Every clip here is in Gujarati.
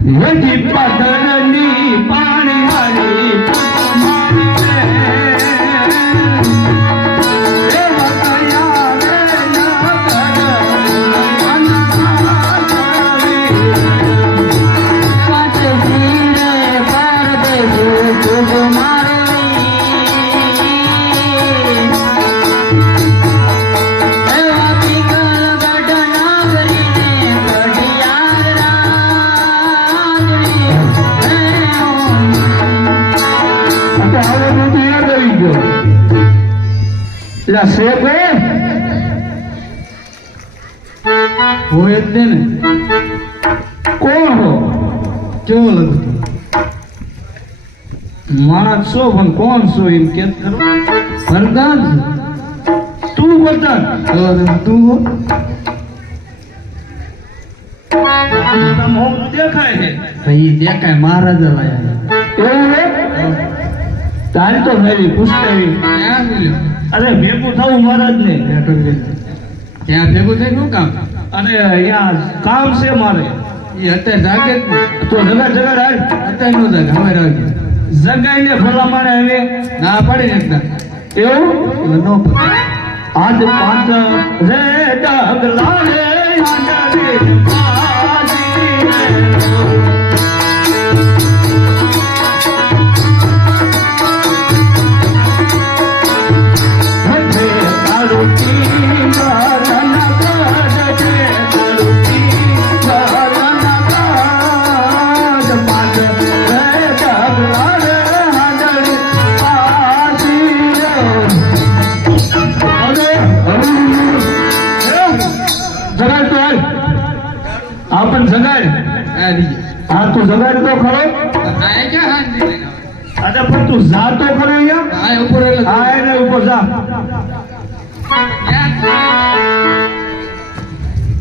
યજી પદરની પાણી હારી હોય જ ને કોણ હો કેવો લાગતું મારા છો પણ કોણ છો એમ કે ફરદાન તું ફરદાન તું હો દેખાય છે ભાઈ દેખાય મહારાજા લાયા એવું તારી તો મેરી પુષ્ટાવી ક્યાં મળ્યો અરે ભેગું થવું મહારાજ ને ત્યાં ભેગું થઈ શું કામ અરે અહીંયા કામ છે મારે એ અત્યારે જાગે તો જગા અત્યારે નો જાગે હવે રાગે જગાઈને ભલા મારે હવે ના પડી એકદમ એવું નો આજ પાંચ રે ડગલા રે આપણ જગાડ હા તું જગાડ તો ખરો અરે પણ તું જા તો ખરો અહીંયા હા એને ઉપર જા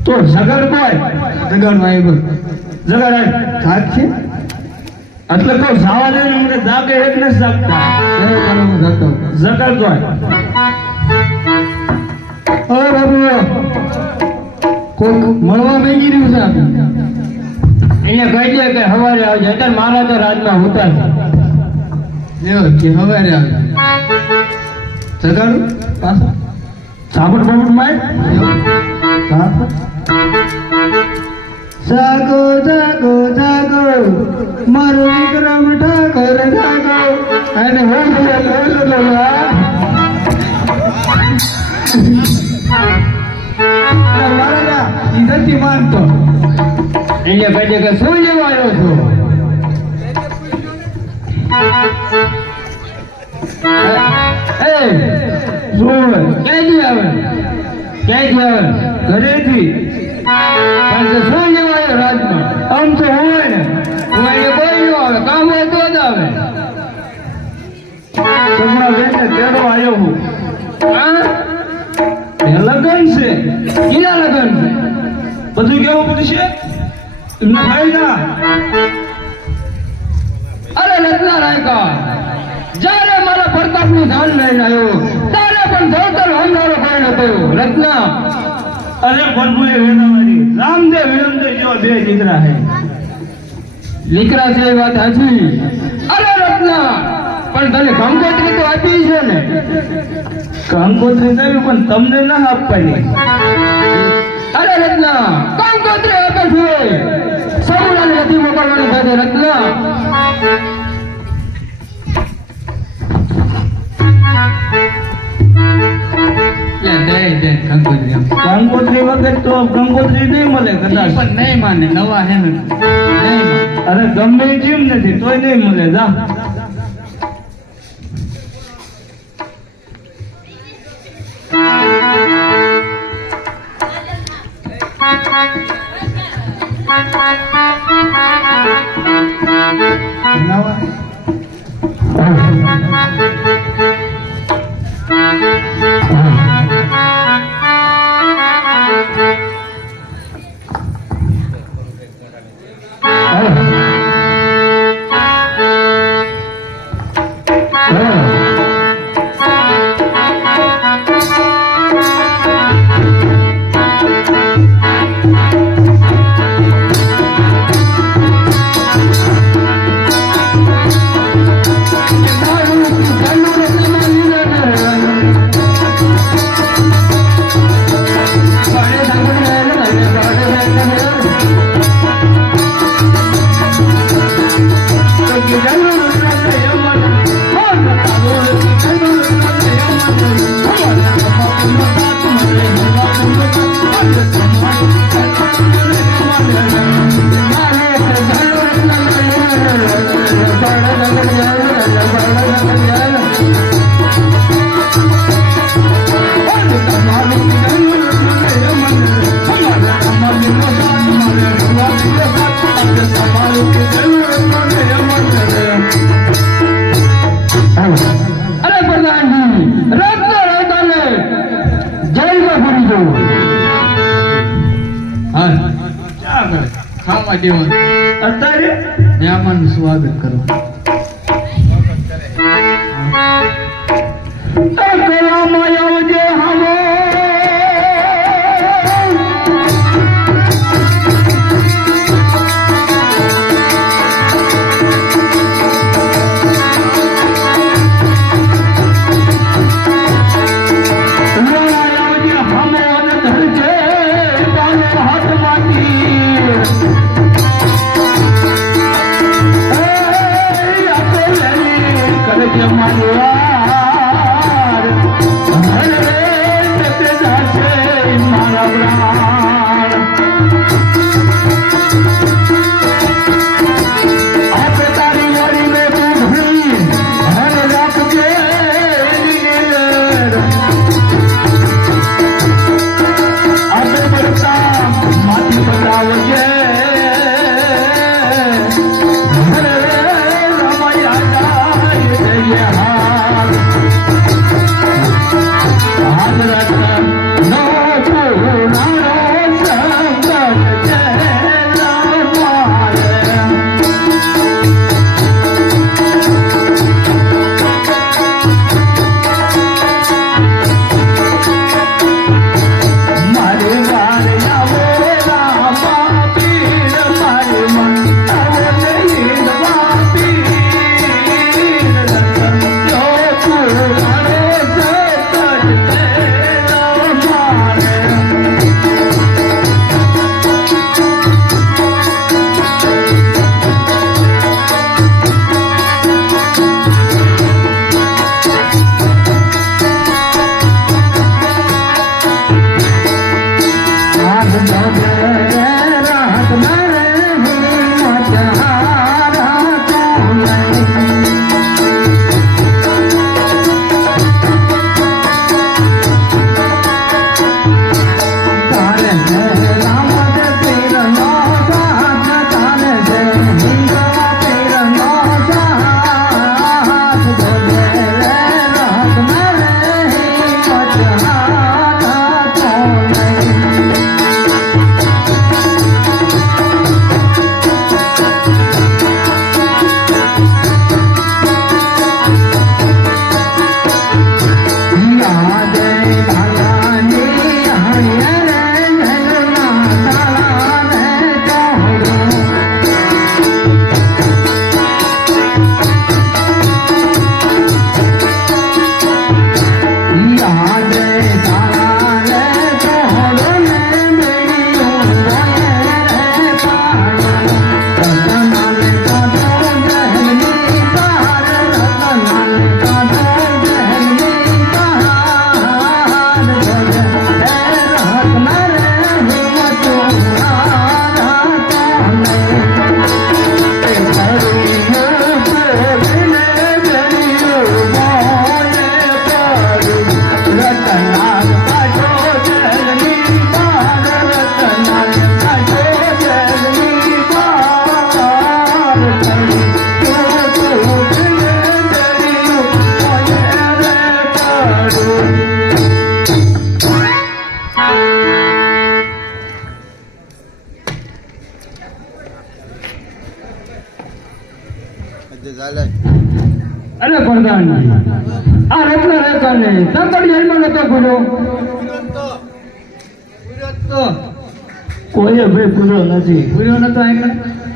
તો જગાડ બોય જગાડ ભાઈ જગાડ સાચ છે એટલે તો જવા દે મને જાગે એક ને જાગતા જગાડ બોય ઓ બાબુ કોક મળવા મેગી રહ્યું છે એને કહી દે કે હવારે આવજે એટલે મારા તો રાજમાં હોતા છે કે હવારે આવજે જગાડું પાછા સાબટ બાબટ માય જાગો જાગો જાગો મારો વિક્રમ ઠાકોર જાગો અને હું નથી માનતો એને કહે કે શું લેવા આવ્યો છો શું ક્યાંથી આવે ઘરેથી પણ શું લેવા આવ્યો રાજમાં આમ તો હોય ને કોઈ ન આવે કામ હોય તો જ આવે છોકરા બેને તેડો આવ્યો હું લગન છે કિના લગન છે બધું કેવું પડશે એમને ભાઈ ના અરે રત્ના રાયકા જ્યારે મારા પ્રતાપ નું ધ્યાન લઈને આવ્યો ત્યારે પણ ધોતર હંધારો કરીને કહ્યું રત્ના અરે ભગવાને વેણાવાળી રામદેવ વિરમદેવ જેવા બે દીકરા છે દીકરા છે એ વાત સાચી અરે રત્ના પણ તને કંકોત્રી તો આપી છે ને કંકોત્રી દેવી પણ તમને ના આપવાની અરે રત્ના કંકોત્રી આપે છે સબુરાને નથી મોકલવાની સાથે રત્ના કંકોત્રી વગર તો કંકોત્રી નહીં મળે કદાચ પણ નહીં માને નવા હે ને અરે ગમે જેમ નથી તોય નહીં મળે જા મેળામાં દેવાનું અત્યારે મહેમાનનું સ્વાગત કરો કરવામાં આવજે હાલો અરે પ્રધાનજી આ રત્ન રેખાને સંકટ જેલમાં નતો ભૂલ્યો તો કોઈ ભાઈ પૂરો નથી પૂર્યો નતો એટલે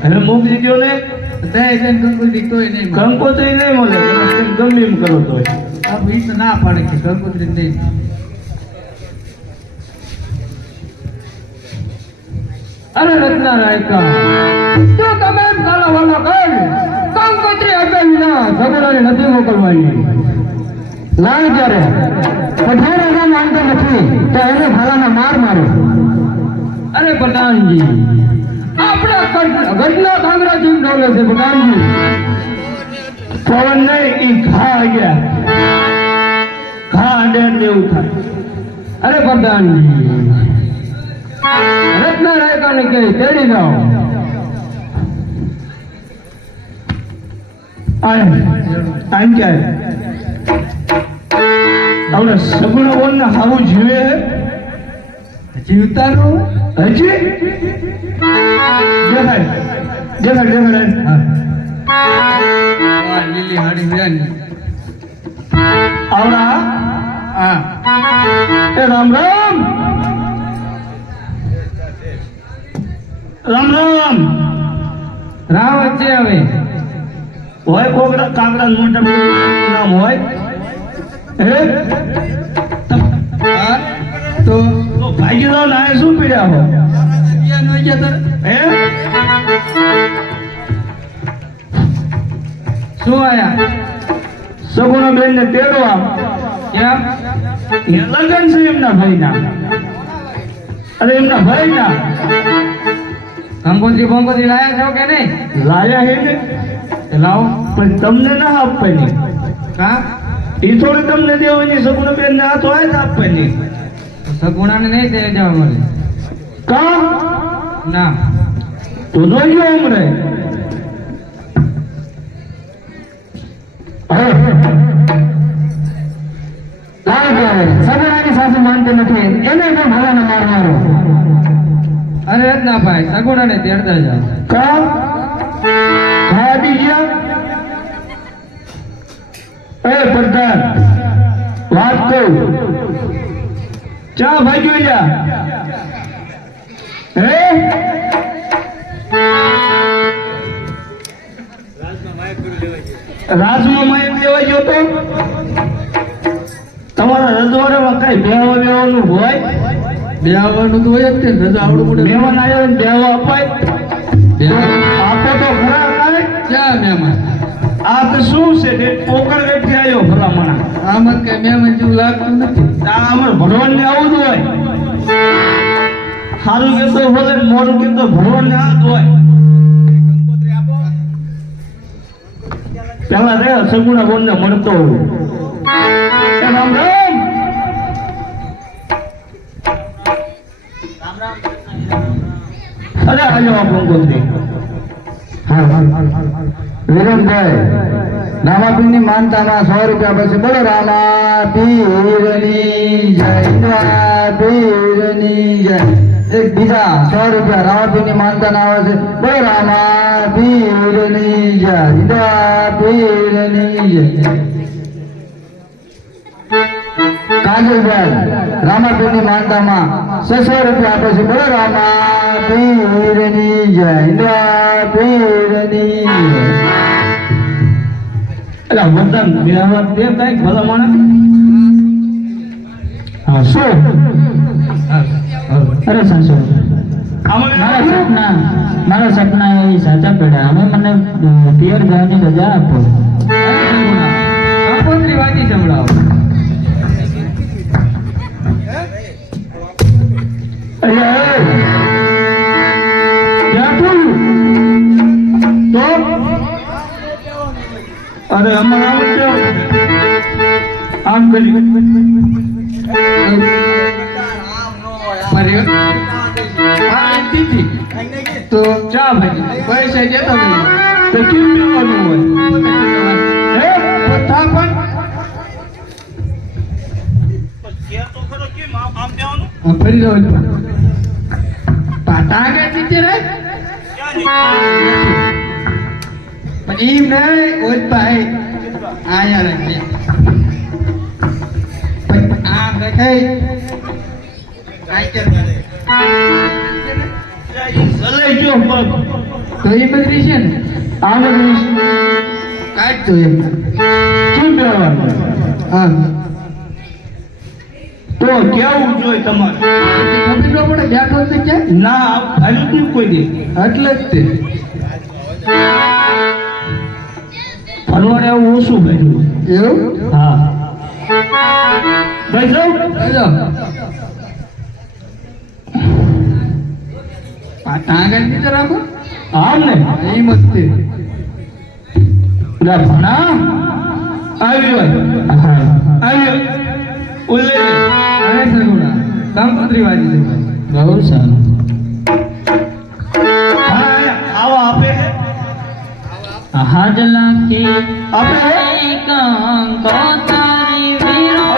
હવે મોકલી ગયો ને તે જઈને કંકોત્રી તોય નહીં મળે. કંકોત્રી નહીં મળે તમે ગમે એમ કરો તો આ બીજ તો ના પાડે કે કંકોત્રી નહીં અરે રત્ના રાયકા જો તમે એમ કાલા વાલા કર કંકોત્રી આપ્યા વિના સગડાને નથી મોકલવાની લાય ત્યારે પઠાણા માનતો નથી તો એને ભાલાના માર મારો અરે પ્રધાનજી આપણા ઘટના કાંગરા જીવ ડોલે છે પ્રધાનજી પવન નહીં ઈ ઘા ગયા ઘા ડેર જેવું થાય અરે પ્રધાનજી રત્ના રાયકાને કહે તેડી જાઓ ટાઈમ ક્યાં આપણે સગુણ બોલને હાવું જીવે જીવતા નો હજી દેખાય હા લીલી હાડી વેની આવડા હા એ રામ રામ રામ રામ રાવત છે હવે હોય કોકરા કાગડા મોટા નામ હોય હે હા તો ભાગી દો ના શું પીડ્યા હો નો ગયા હે શું આયા સગુણા બેન ને તેડવા કેમ એ લગન છે એમના ભાઈના અરે એમના ભાઈના કંકોત્રી બંકોત્રી લાયા છો કે નહીં લાયા હે ને એ લાવો પણ તમને ના આપવાની કા એ થોડી તમને દેવાની સગુણા બેન ને આ તો આ જ આપવાની સગુણાને નહીં દે જવા મળે કા ના તો જોઈજો હમણે સગુણાની સાસુ માનતી નથી એને પણ ભલાને મારવાનો અરે રત્ના ભાઈ સગુણાને તેડતા જાઓ કા ખાડી ગયા એ પ્રધાન વાત કહું ચા ભાગ્યો જા હે રાજમાં માયક દેવા ગયો તો તમારા રજવાડામાં કઈ બેહવા બેવાનું હોય બે આવવાનું તો હોય જ તે રજા આવડું પડે મહેમાન આવ્યો ને બેહવા અપાય આપો તો ખરા કાંઈ ક્યાં મહેમાન આ તો શું છે કે પોકળ ગઢથી આવ્યો ભલામણા આમ જ કઈ મહેમાન જેવું લાગતું નથી આ અમારે ભગવાન ને આવું જ હોય સારું કેતો ભલે ને મોડું કેતો ભગવાન ને આ જ હોય પેલા રે સગુણા બોલ ને મળતો રામ રામ અરે આવ્યો આપણો ગોત્રી વિરમભાઈ રામાપીરની માનતામાં 100 રૂપિયા પછી બોલો રામાપીરની જય રામાપીરની જય એક બીજા 100 રૂપિયા રામાપીરની માનતાના આવે છે બોલો રામાપીરની જય રામાપીરની જય કાજલબેન રામાપીરની માનતામાં 600 રૂપિયા આપે છે બોલો રામાપીરની જય રામાપીરની જય એટલે બધા બેહવા દે કઈ ભલામણા હા શું અરે સાસુ મારા સપના એ સાચા પડ્યા અમે મને પિયર જવાની રજા આપો કંકોત્રી વાગી સંભળાવો અરે અમારા આમ કરી તો ચા ભાઈ પૈસા જતા તો કેમ પીવાનું હોય હે થા પણ ફરી જાવ ટાંગા નીચે રે પણ એમ નહીં ઓય ભાઈ આયા રાખજે આમ દેખાય આઈ કે સલાઈ જો પગ તો એ બધી છે ને આમ જ કાઢ તો એમ કેમ પીવાનું હા તો કેવું જોઈએ તમારે ખબર ન પડે ક્યાં ખબર છે ક્યાં ના હાલ્યું તું કોઈ દે એટલે જ તે ફરવાને આવું ઓછું ભાઈ એવું હા ભાઈ જાઉં હલો આ ટાંગા નીચે રાખો આમ ને એમ જ તે પેલા ભણા આવ્યો આવ્યો ઉલ્લે અરે સગુણા કંકોત્રી વાજી છે બહુ સારું આવો આપે હાજલા કે આપે કંકોત્રી વીરો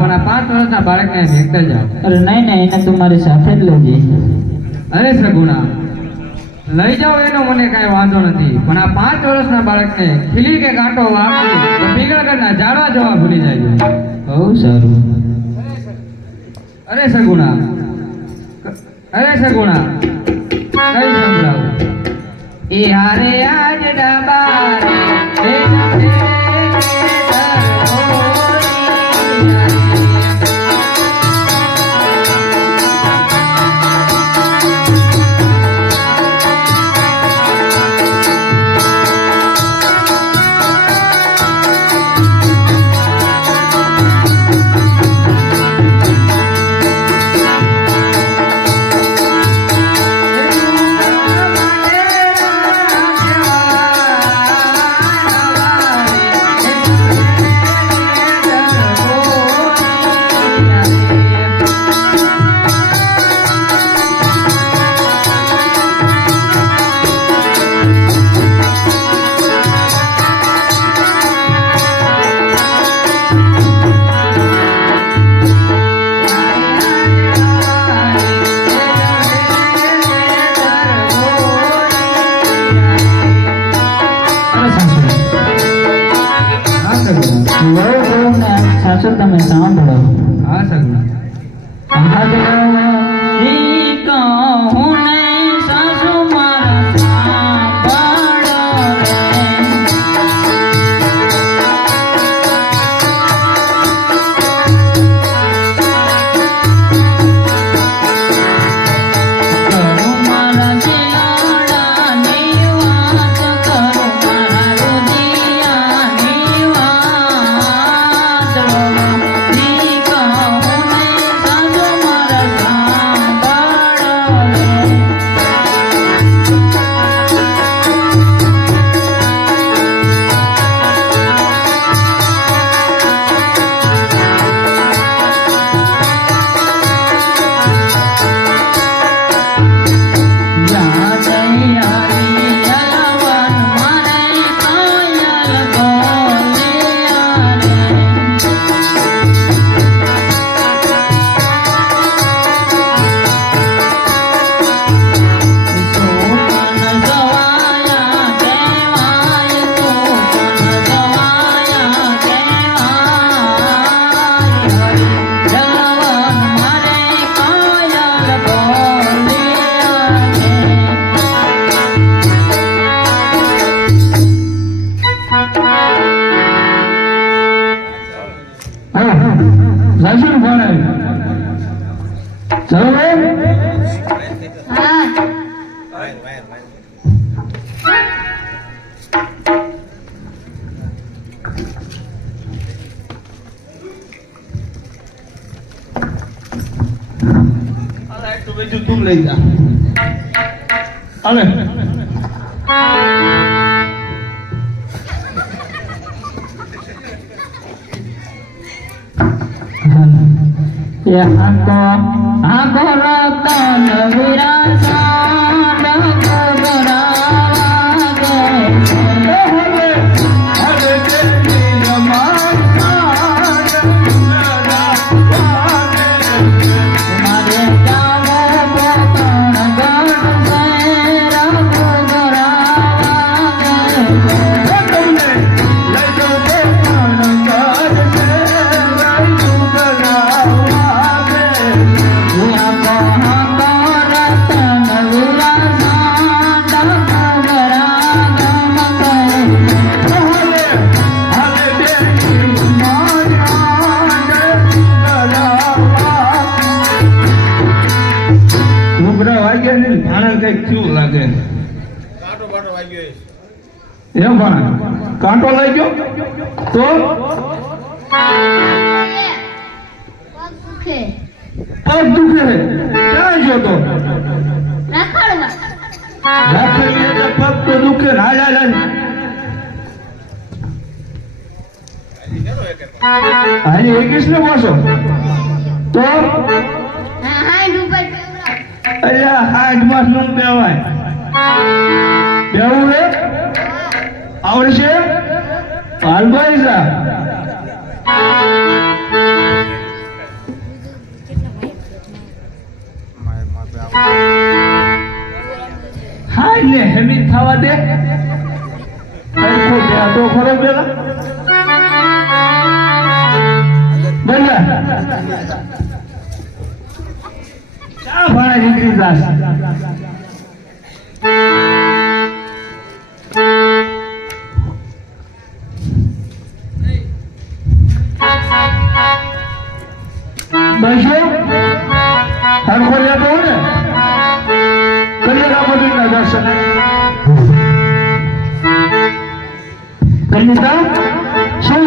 પણ આ 5 વર્ષના બાળકને ભેગતા જાઓ. અરે નહીં નહીં, એને તું મારી સાથે જ લઈ જઈ. અરે સગુણા, લઈ જાઓ એનો મને કાંઈ વાંધો નથી, પણ આ 5 વર્ષના બાળકને ખીલી કે કાંટો વાગી તો પીગળગઢના ઝાડવા જોવા ભૂલી જાય. બહુ સારું. અરે સગુણા, અરે સગુણા, કઈ સંભળાવ. એ હારે આજ ડાબારે સાસુ તમે સાંભળો. હા સગુણા. કહું નહીં સાસુ મારા સાંભળો રે. મારા જીલાડાની વાત કરું, મારા રુદિયાની વાત કહું નહીં સાસુ મારા સાંભળો રે. સાસુ ફોન આવ્યો. ચલો બીજું તું લઈ જા. અલે આંખો રતન વિરાસા ડકો ગરાવા મારે જાવો પોતણ ગઢ સે રકો કઈક થયું લાગે. એમ પણ કાંટો લઈ ગયો તો પગ દુખે. ક્યાં ગયો તો? રાખડી એટલે પગ તો દુખે. હાલ હાલ હાલ. હાલ એકવીસ ને બોસો તો અલ્યા 60 માસ નું કહેવાય. કેવું રે આવડશે? હાલ ભાઈ સા એમને હેમિત થવા દે. હરખો દે તો ખરો પેલા બોલા ચા ભાડા નીકળી જશે. બસો હરખો લેતો ને કલ્યાણ ના દર્શન કલ્યાણ શું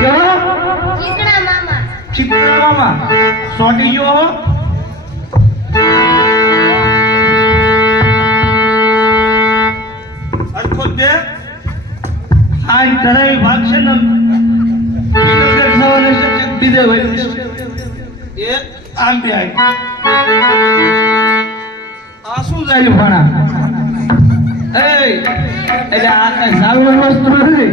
કેવા ચિકના મામા સોટી ગયો હો. હરખો દે આ કરાવી ભાગશે ને બીજે ભાઈ એ આમ બે આ શું જાય ભણા એટલે આ કઈ સારું વસ્તુ નથી.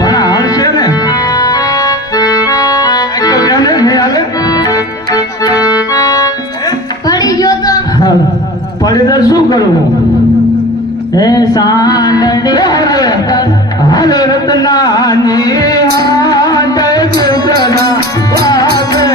ભણા હરશે ને પડે તો શું કરવું? હે સાંડે હાલ રતનાની હાંડ ગુજરા વાગે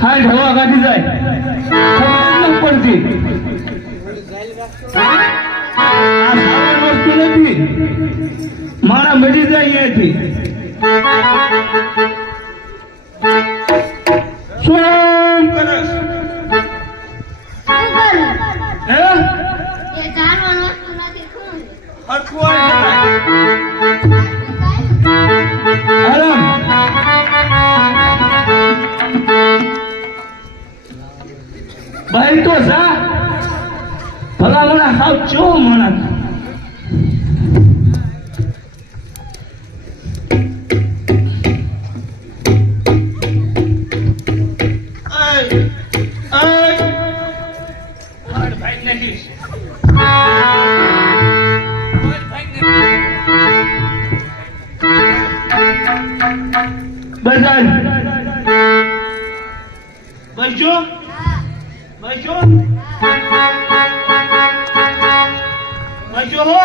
હાઈ હવા કાઢી જાય ખબર પડતી. આ સામાન્ય વસ્તુ નથી, મારા મરી જાય અહીંયાથી. શું કરે હે ભાઈ તો જા ભલા મને હાવ ચો માણસ. બસો બસો બસો હો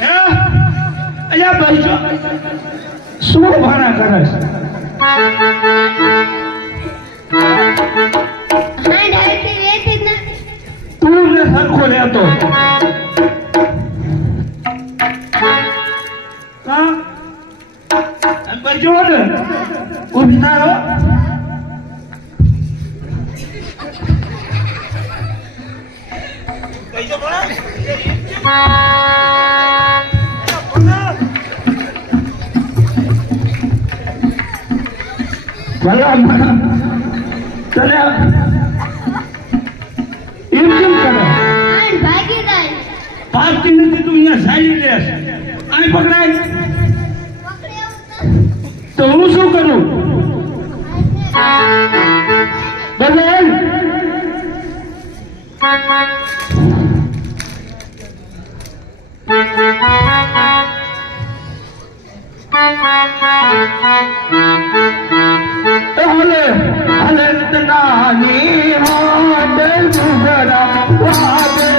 હે અલ્યા બસો શું ભાડા કરે તું ને સરખો લેતો કા બસો ને ઉભા ભલા તને એમ કેમ કરે ભાગતી નથી તું અહીંયા સાઈડ લેસ આઈ પકડાય તો હું શું કરું? બદલ હલે હલે રતનાની હાંડ ગુજરા વાગે